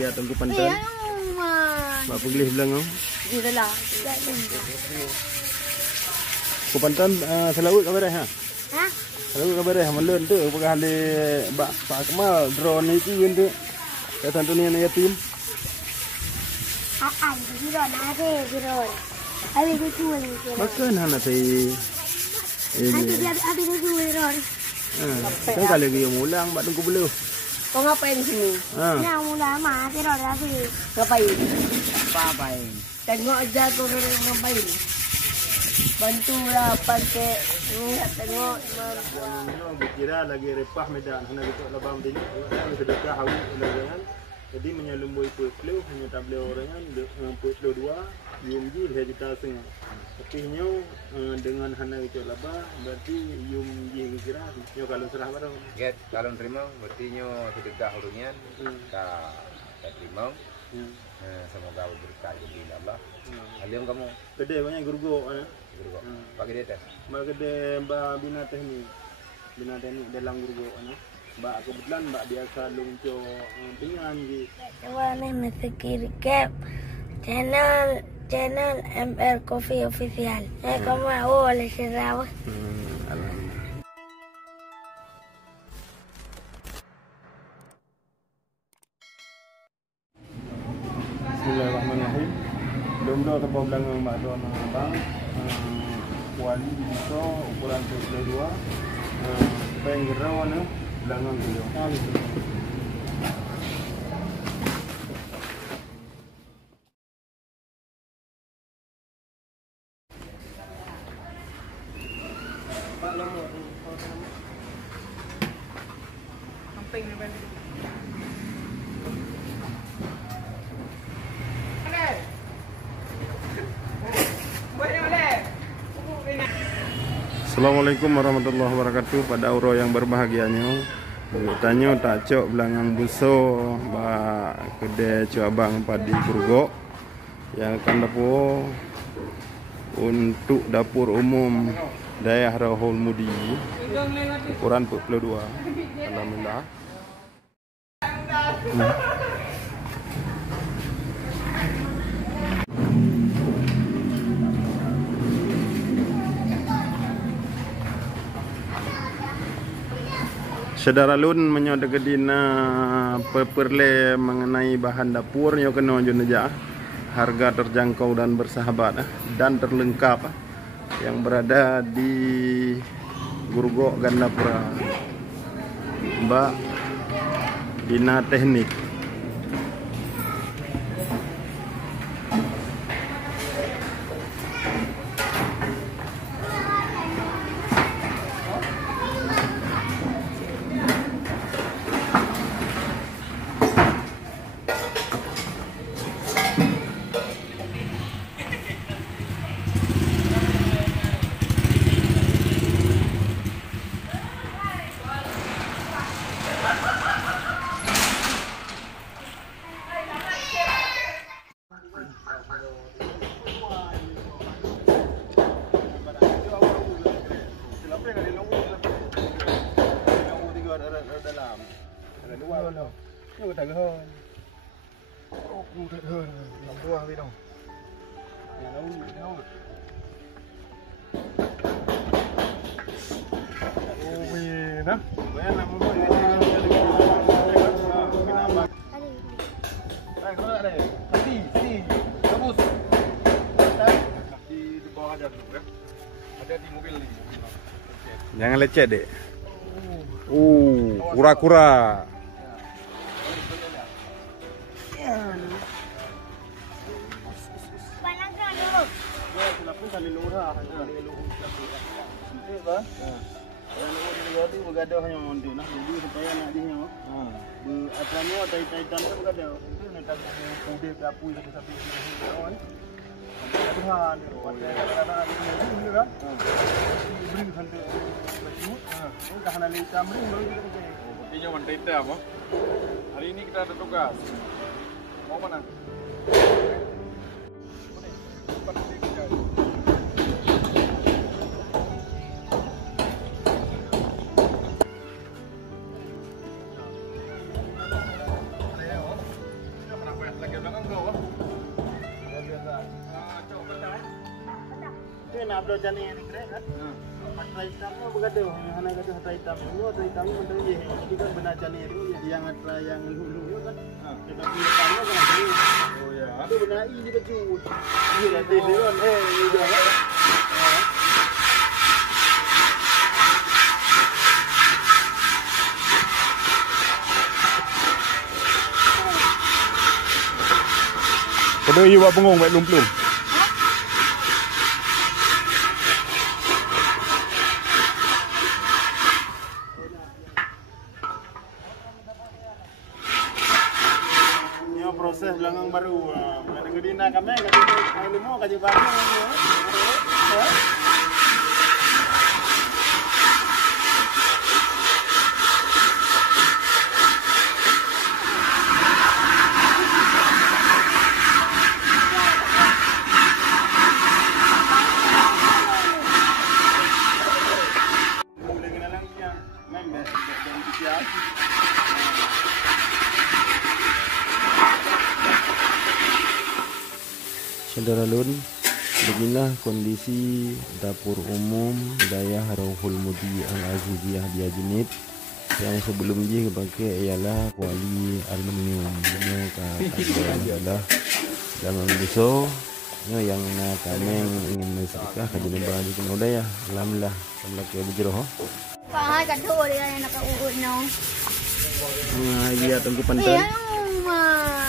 lihat tunggu pantan. Mak pilih bilang kau. Itulah. Ku pantan selalu kabar ha. Hah? Selalu kabar ha melun tu pakai hale Pak Kemal drone itu gitu. Kata dunia ni yatim. Drone ada drone. Ada tu ni. Makan hana teh. Ini. Ada tu drone. Kan kali lagi mulang mak tunggu belum. Kau ngapain di sini? Yang mula mah drone ada. Ngapain? Ngapain? Tengok aja kau ngapain. Bantulah pakai tengok kira lagi repah medan hana gitu labam dini sedekah hawi lagangan jadi menyelumui pulau hanya tablet orangnya pulau 2 yumji juta setengah tapi nyo dengan hana gitu laba berarti yumji kira nyo kalau serah barang kalau terima berarti nyo sedekah orangnya tak terima. Semoga berkah jadi Allah. Alium kamu gede banyak gurgo Gurgo. Pagi dia teh. Mbak gede mbak binateh ni dalam gurgo mbak kebetulan mbak biasa lungco pingan gitu. Warna Mesir Cap channel MR Coffee Official. Kamu oleh sirawa. Bismillahirrahmanirrahim. Domdo atau belakang mbak doa abang wali bisa ukuran 32 pengira warna belakang beliau. Assalamualaikum warahmatullahi wabarakatuh. Pada auro yang berbahagianya tanya tak cok belangang buso ba kedai cok abang padi Gurgo yang akan dapur untuk dapur umum daerah Rahul Mudi ukuran 42. Alhamdulillah. Saudara lun menyodok dina peperle mengenai bahan dapur yang kena junaja harga terjangkau dan bersahabat dan terlengkap yang berada di Gurgo Gandapura Mbak Dina Teknik. Nhưng mà thật hơn cũng thật hơn lòng tua đi đâu nhà đâu đâu vì đó với anh làm một cái đây có đây hati bagus di bawah ada tuh ada di mobil nih. Jangan lecet dek. Kura-kura. Bergaduh hanya monti nah jadi supaya nak dia atranya tai-taitan tu bergaduh itu nak tak pudih kapui satu-satu kawan Tuhan dia ada ini kan bring hantu baju dah nak letak bring baru kita pakai ini monti itu apa hari ini kita ada tugas mau mana Bagian belakang kau. Biasa. Cok betul. Itu nak upload channel yang keren kan? Matra hitam tu bergaduh. Hana kata matra hitam ni mentang je. Jadi kan benar channel itu yang matra yang lulu kan. Tetapi hitamnya kan ada. Oh ya. Itu benar ini baju. Ini dah dia kan. Ini dia kan. Kau you buat punggung baik lumplum. Ini proses belakang baru. Ada gedina kami kata ilmu kaji baru. Saudara Lun, beginilah kondisi dapur umum Dayah Rauhul Mudi Al-Aziziyah di Ajinit. Yang sebelum dia pakai ialah kuali aluminium. Ini adalah dalam besok yang kami ingin menserikah kajian lebih di Dayah. Alhamdulillah, alhamdulillah berjeroh. Pak kat tu dia nak uut no. Iya tunggu pantai.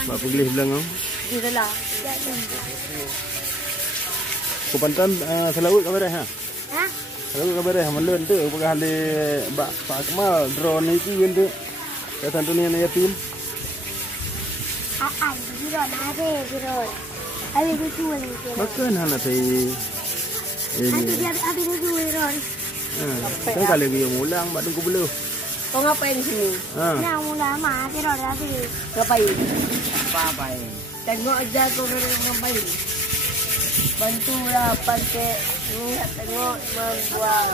Mak pilih bilang kau. Di dalam. Ku pantan selaut kabar ha. Ha? Selaut kabar ha melun tu pakai hale Pak Kemal drone iki kan tu. Kata tu ni yatim. Di dalam ada di dalam. Habis itu ni. Makan hana tai. Habis itu di dalam. Kan kali dia ulang mak tunggu belum. Kau ngapain di sini? Nak mula mak di dalam tadi. Ngapain? Apa-apain? Tengok aja kau ngapain. Bantulah pakai ni tengok membuat.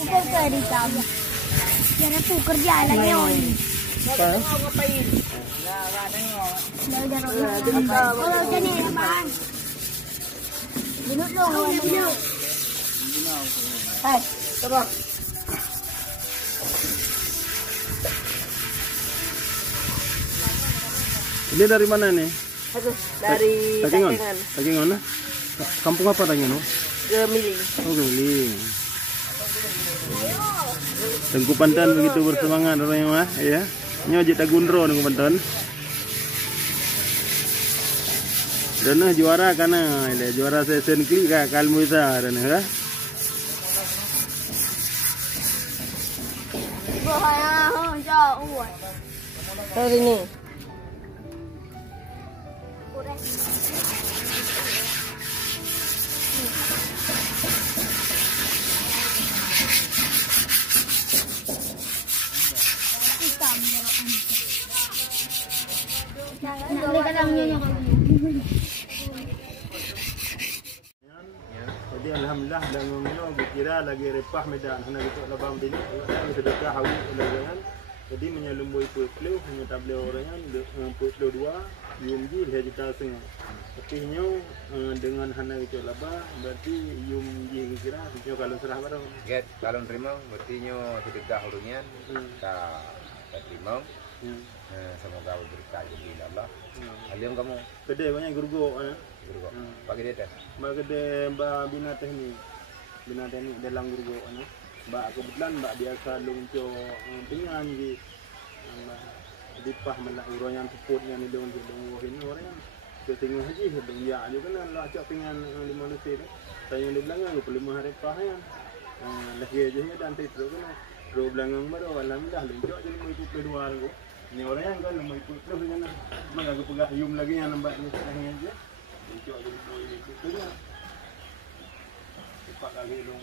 Bukan kerja kamu. Jangan tu kerja lagi ni. Apa? Ngapain? Nah, tengok. Kalau jadi apaan? Binut dong. Binut. Hai, coba. Ini dari mana nih? Aduh, dari Takengon. Takengon. Takengon lah. Kampung apa Takengon? Gemili. Oh, Gemili. Tengku Pantan begitu bersemangat orang yang mah, ya. Nyo je Tagundro Tengku Pantan. Dan juara kana, juara season klik ka Kalmuisa dan ha. Dari ni. Jadi alhamdulillah dangunnya berkira lagi repah medan hana gitu labam dini sedekah hawi lagian. Jadi menyalumbui pulau hanya tablet orangnya pulau dua UMG dia kita setengah. Tapi dengan hana gitu labah berarti UMG kira kalau serah baru. Get kalau terima berarti sedekah orangnya tak terima. Semoga berkah jadi Allah. Aliam kamu. Kedai banyak gurgo Gurgo. Bagi dia tes. Bagi dia mbak binatang ni dalam gurgo mbak kebetulan mbak biasa lungco pingan di dipah melak urang yang teputnya ni dong ini orang yang tengok haji dong ya juga kan lah cak pingan 5 lusin tu. Saya di belakang 25 hari pah ya. Lagi aja dan itu kan. Ro belakang baru alhamdulillah lungco jadi mau ikut kedua aku. Ni orang yang kan mau ikut terus kan. Mana aku pegang yum lagi yang nampak ni sekarang aja. Lungco jadi mau ikut kedua. Cepat lagi long